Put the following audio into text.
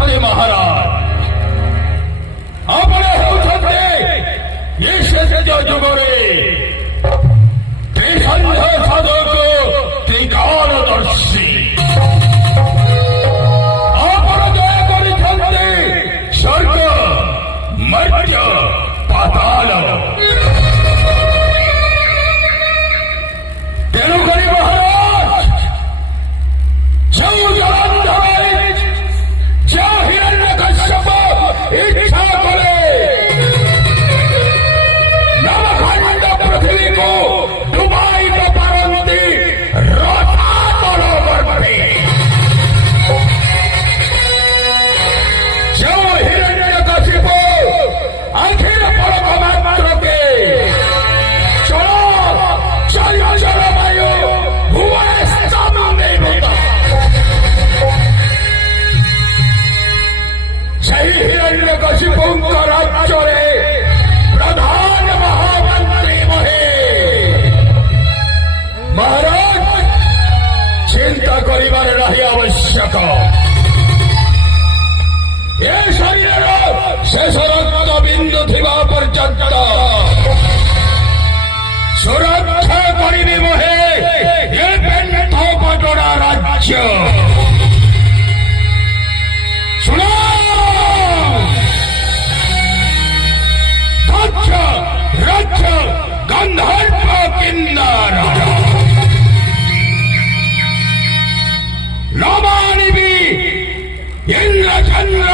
ହେଉଛନ୍ତି ମହାରାଜ। ଆପଣ ହେଉଛନ୍ତି ଏ ଶେଷ ଯୁଗରେ ତ୍ରିସନ୍ଧ୍ୟ ସାଧକ ତ୍ରିକାଳଦର୍ଶୀ। ଆପଣ ଜୟ କରିଛନ୍ତି ସ୍ୱର୍ଗ ମର୍ତ୍ତ୍ୟ ପାତାଳ। ତେଣୁକରି ମହାରାଜ ଯେଉଁ ଜଳନ୍ଧର ଯେଉଁ ହିରଣ୍ୟକଶ୍ୟପ ଇଚ୍ଛା କଲେ ନବଖଣ୍ଡ ପୃଥିବୀକୁ ଡୁବାଇ ପାରନ୍ତି ରସାତଳ ଗର୍ଭେ। ଯେଉଁ ହିରଣ୍ୟକଶ୍ୟପ ଆଖିର ପଲକ ମାତ୍ରକେ ଚଳ ବାୟୁ ଭୁବନ ସ୍ତମ୍ଭୀଭୂତ। ସେହି ହିରଣ୍ୟକଶିପୁଙ୍କ ରାଜ୍ୟରେ ପ୍ରଧାନ ମହାମନ୍ତ୍ରୀ ମହେ। ମହାରାଜ ଚିନ୍ତା କରିବାର ନାହିଁ ଆବଶ୍ୟକ। ଏ ଶରୀରର ଶେଷ ରକ୍ତ ବିନ୍ଦୁ ଥିବା ପର୍ଯ୍ୟନ୍ତ ସୁରକ୍ଷା କରିବି ମହେ ଏ ପେଣ୍ଠ ପଟଣା ରାଜ୍ୟ। ଶୁଣ ଦକ୍ଷ ରକ୍ଷ ଗନ୍ଧର୍ବ କିନ୍ନର ନ ମାନିବି ଇନ୍ଦ୍ରଚନ୍ଦ୍ର